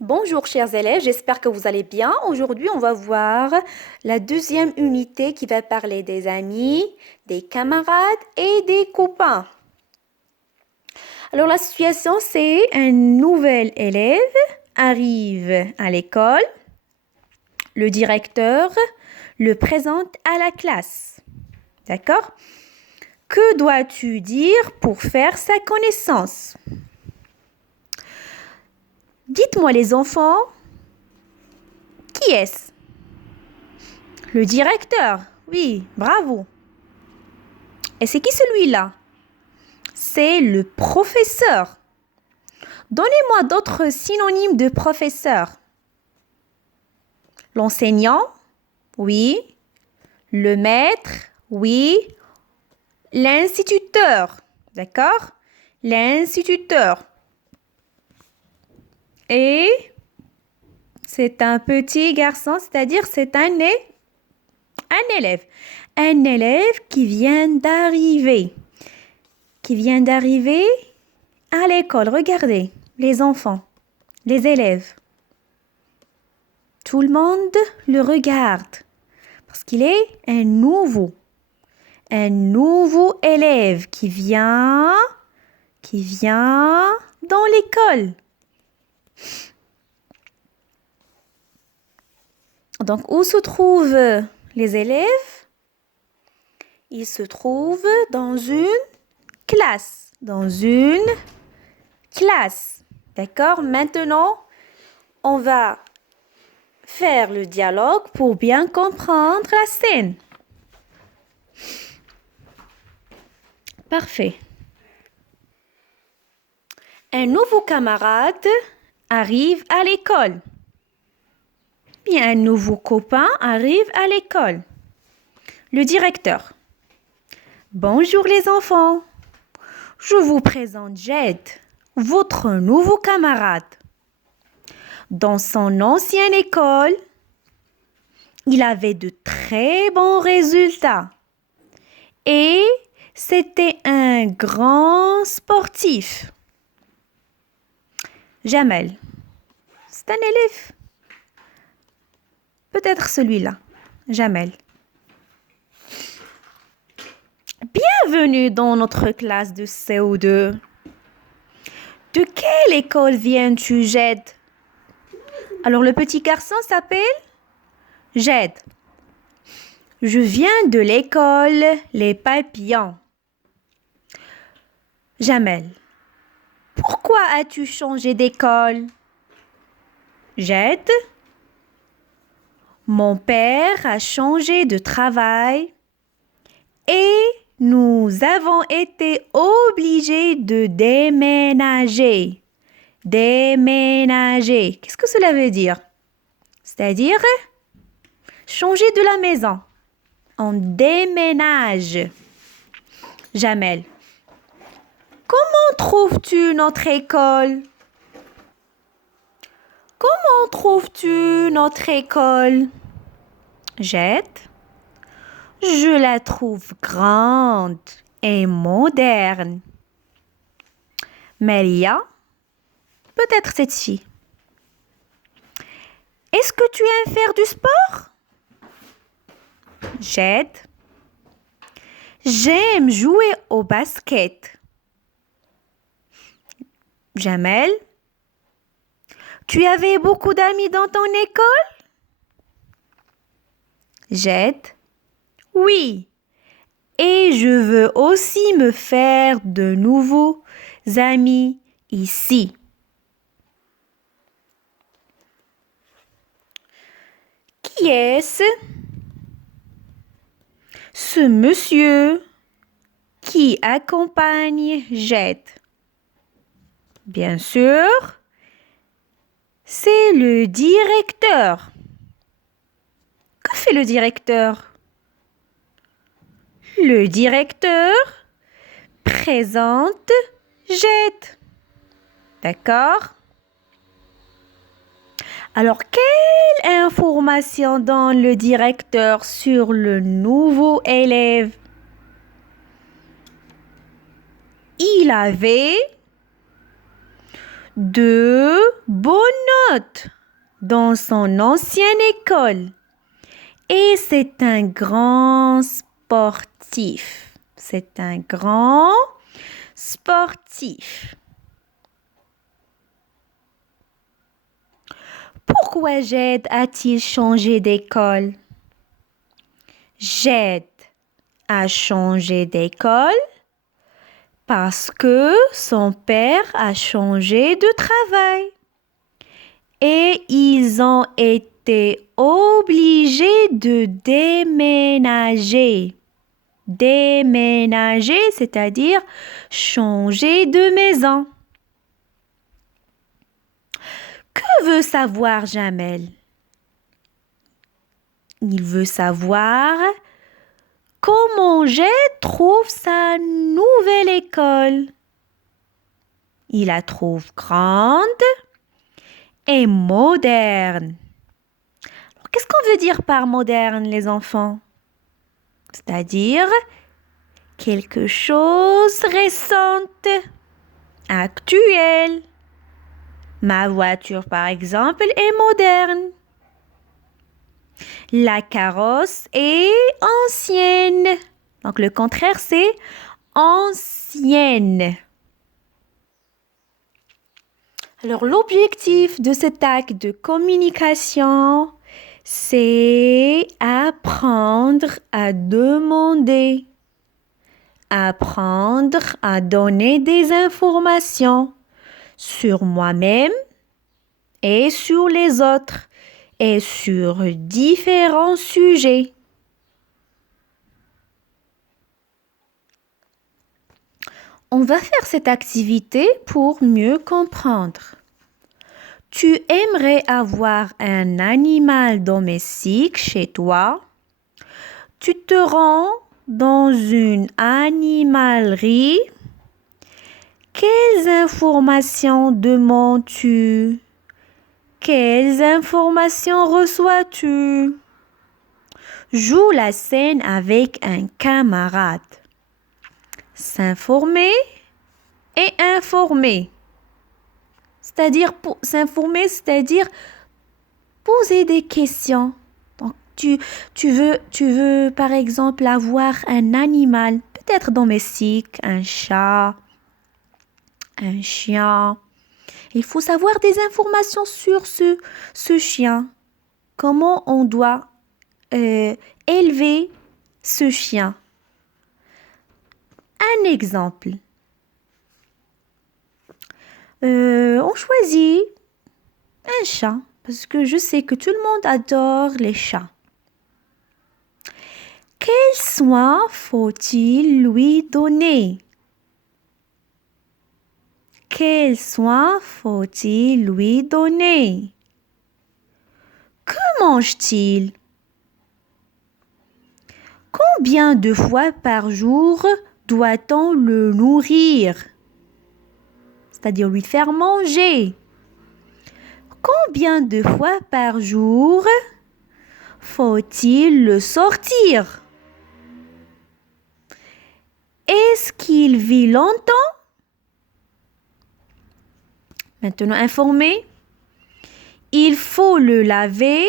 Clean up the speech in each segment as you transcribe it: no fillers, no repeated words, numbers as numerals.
Bonjour chers élèves, j'espère que vous allez bien. Aujourd'hui, on va voir la deuxième unité qui va parler des amis, des camarades et des copains. Alors la situation, c'est un nouvel élève arrive à l'école. Le directeur le présente à la classe. D'accord? Que dois-tu dire pour faire sa connaissance? Dites-moi les enfants, qui est-ce? Le directeur. Oui, bravo. Et c'est qui celui-là? C'est le professeur. Donnez-moi d'autres synonymes de professeur. L'enseignant, oui. Le maître, oui. L'instituteur, d'accord? L'instituteur. Et c'est un petit garçon, c'est-à-dire c'est un élève. Un élève qui vient d'arriver. Qui vient d'arriver à l'école. Regardez, les enfants, les élèves. Tout le monde le regarde parce qu'il est un nouveau élève qui vient dans l'école. Donc, où se trouvent les élèves? Ils se trouvent dans une classe. Dans une classe. D'accord? Maintenant, on va faire le dialogue pour bien comprendre la scène. Parfait. Un nouveau camarade arrive à l'école. Bien, un nouveau copain arrive à l'école. Le directeur. Bonjour les enfants. Je vous présente Jed, votre nouveau camarade. Dans son ancienne école, il avait de très bons résultats et c'était un grand sportif. Jamel, c'est un élève. Peut-être celui-là, Jamel. Bienvenue dans notre classe de CO2. De quelle école viens-tu, Jed? Alors le petit garçon s'appelle Jed. Je viens de l'école Les Papillons. Jamel. Pourquoi as-tu changé d'école? Jed. Mon père a changé de travail et nous avons été obligés de déménager. Déménager. Qu'est-ce que cela veut dire? C'est-à-dire changer de la maison. On déménage. Jamel. Comment trouves-tu notre école? Comment trouves-tu notre école? Jette. Je la trouve grande et moderne. Maria. Peut-être cette fille. Est-ce que tu aimes faire du sport? Jette. J'aime jouer au basket. Jamel. Tu avais beaucoup d'amis dans ton école? Jette. Oui. Et je veux aussi me faire de nouveaux amis ici. Qui est-ce? Ce monsieur qui accompagne Jette. Bien sûr, c'est le directeur. Que fait le directeur? Le directeur présente Jette. D'accord? Alors, quelle information donne le directeur sur le nouveau élève? Il avait de bonnes notes dans son ancienne école. Et c'est un grand sportif. C'est un grand sportif. Pourquoi Jed a-t-il changé d'école? Jed a changé d'école parce que son père a changé de travail. Et ils ont été obligés de déménager. Déménager, c'est-à-dire changer de maison. Que veut savoir Jamel? Il veut savoir comment Jed trouve sa nouvelle école. Il la trouve grande et moderne. Qu'est-ce qu'on veut dire par moderne, les enfants? C'est-à-dire quelque chose récente, actuelle. Ma voiture, par exemple, est moderne. La carrosse est ancienne. Donc, le contraire, c'est ancienne. Alors, l'objectif de cet acte de communication, c'est apprendre à demander, apprendre à donner des informations sur moi-même et sur les autres et sur différents sujets. On va faire cette activité pour mieux comprendre. Tu aimerais avoir un animal domestique chez toi? Tu te rends dans une animalerie. Quelles informations demandes-tu? Quelles informations reçois-tu? Joue la scène avec un camarade. S'informer et informer. C'est-à-dire, s'informer, c'est-à-dire poser des questions. Donc, tu veux, par exemple, avoir un animal, peut-être domestique, un chat, un chien. Il faut savoir des informations sur ce chien. Comment on doit élever ce chien. Un exemple. On choisit un chat parce que je sais que tout le monde adore les chats. Quels soins faut-il lui donner? Quels soins faut-il lui donner? Que mange-t-il? Combien de fois par jour doit-on le nourrir? C'est-à-dire lui faire manger. Combien de fois par jour faut-il le sortir? Est-ce qu'il vit longtemps? Maintenant, informer. Il faut le laver,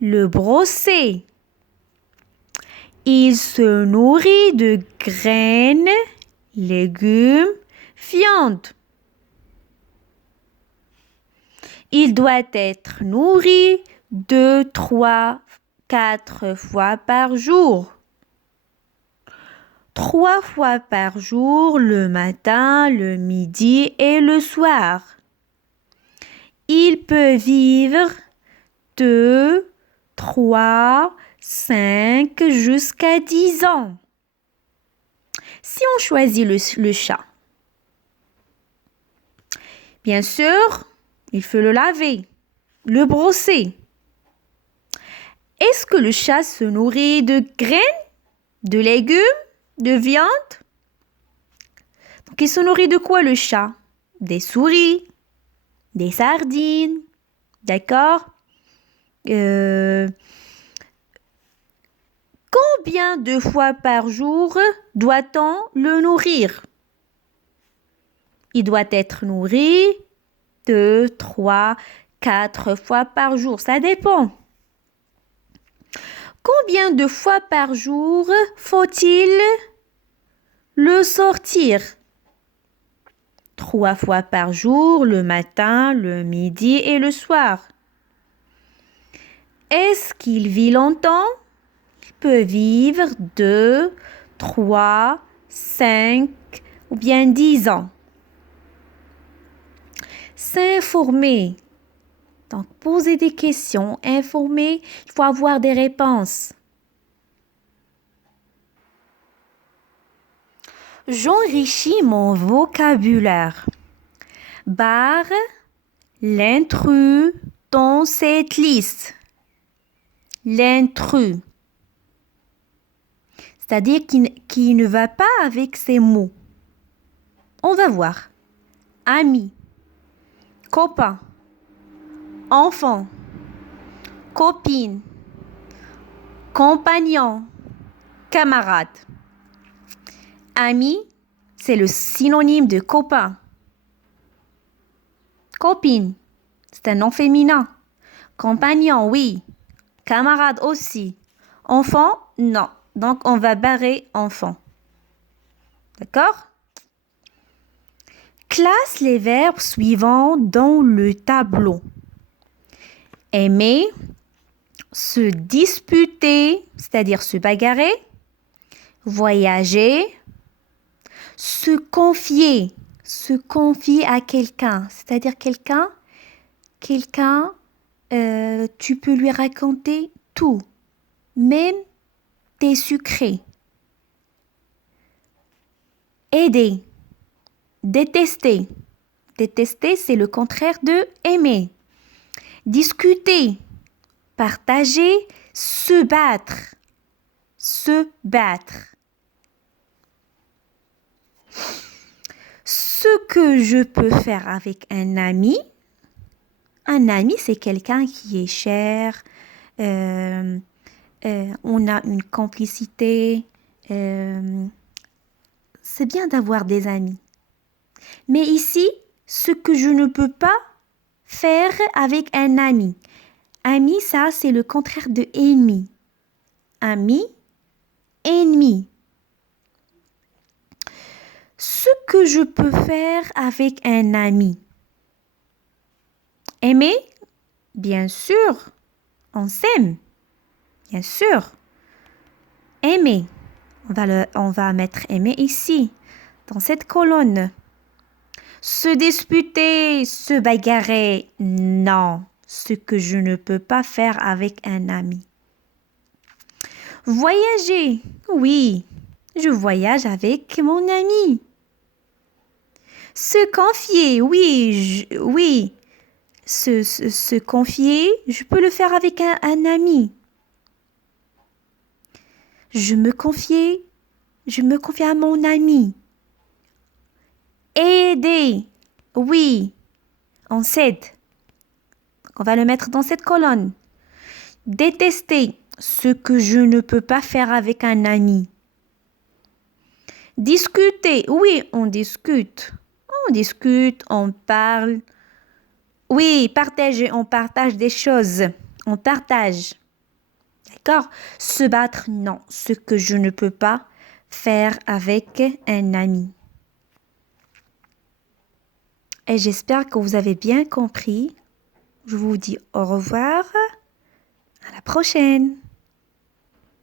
le brosser. Il se nourrit de graines, légumes, viande. Il doit être nourri 2, 3, 4 fois par jour. 3 fois par jour, le matin, le midi et le soir. Il peut vivre 2, 3, 5 jusqu'à 10 ans. Si on choisit le chat, bien sûr, il faut le laver, le brosser. Est-ce que le chat se nourrit de graines, de légumes, de viande? Donc, il se nourrit de quoi le chat? Des souris, des sardines, d'accord? Combien de fois par jour doit-on le nourrir? Il doit être nourri 2, 3, 4 fois par jour. Ça dépend. Combien de fois par jour faut-il le sortir? 3 fois par jour, le matin, le midi et le soir. Est-ce qu'il vit longtemps? Il peut vivre 2, 3, 5 ou bien 10 ans. S'informer. Donc, poser des questions, informer, il faut avoir des réponses. J'enrichis mon vocabulaire. Barre l'intrus dans cette liste. L'intrus. C'est-à-dire qui ne va pas avec ces mots. On va voir. Ami, copain, enfant, copine, compagnon, camarade. Ami, c'est le synonyme de copain. Copine, c'est un nom féminin. Compagnon, oui. Camarade aussi. Enfant, non. Donc, on va barrer enfant. D'accord? Classe les verbes suivants dans le tableau. Aimer, se disputer, c'est-à-dire se bagarrer. Voyager, se confier à quelqu'un, c'est-à-dire quelqu'un, tu peux lui raconter tout, même tes secrets. Aider, détester, c'est le contraire de aimer. Discuter, partager, se battre. Ce que je peux faire avec un ami, c'est quelqu'un qui est cher, on a une complicité, c'est bien d'avoir des amis. Mais ici, ce que je ne peux pas faire avec un ami. Ami, ça, c'est le contraire de ennemi. Ami, ennemi. Ce que je peux faire avec un ami. Aimer, bien sûr, on s'aime, bien sûr. Aimer, on va mettre aimer ici, dans cette colonne. Se disputer, se bagarrer, non, ce que je ne peux pas faire avec un ami. Voyager, oui, je voyage avec mon ami. Se confier, oui. Se confier, je peux le faire avec un ami. Je me confie à mon ami. Aider, oui, on s'aide. On va le mettre dans cette colonne. Détester, ce que je ne peux pas faire avec un ami. Discuter, oui, on discute. On parle. Oui, partager, on partage des choses. On partage. D'accord? Se battre, non. Ce que je ne peux pas faire avec un ami. Et j'espère que vous avez bien compris. Je vous dis au revoir. À la prochaine.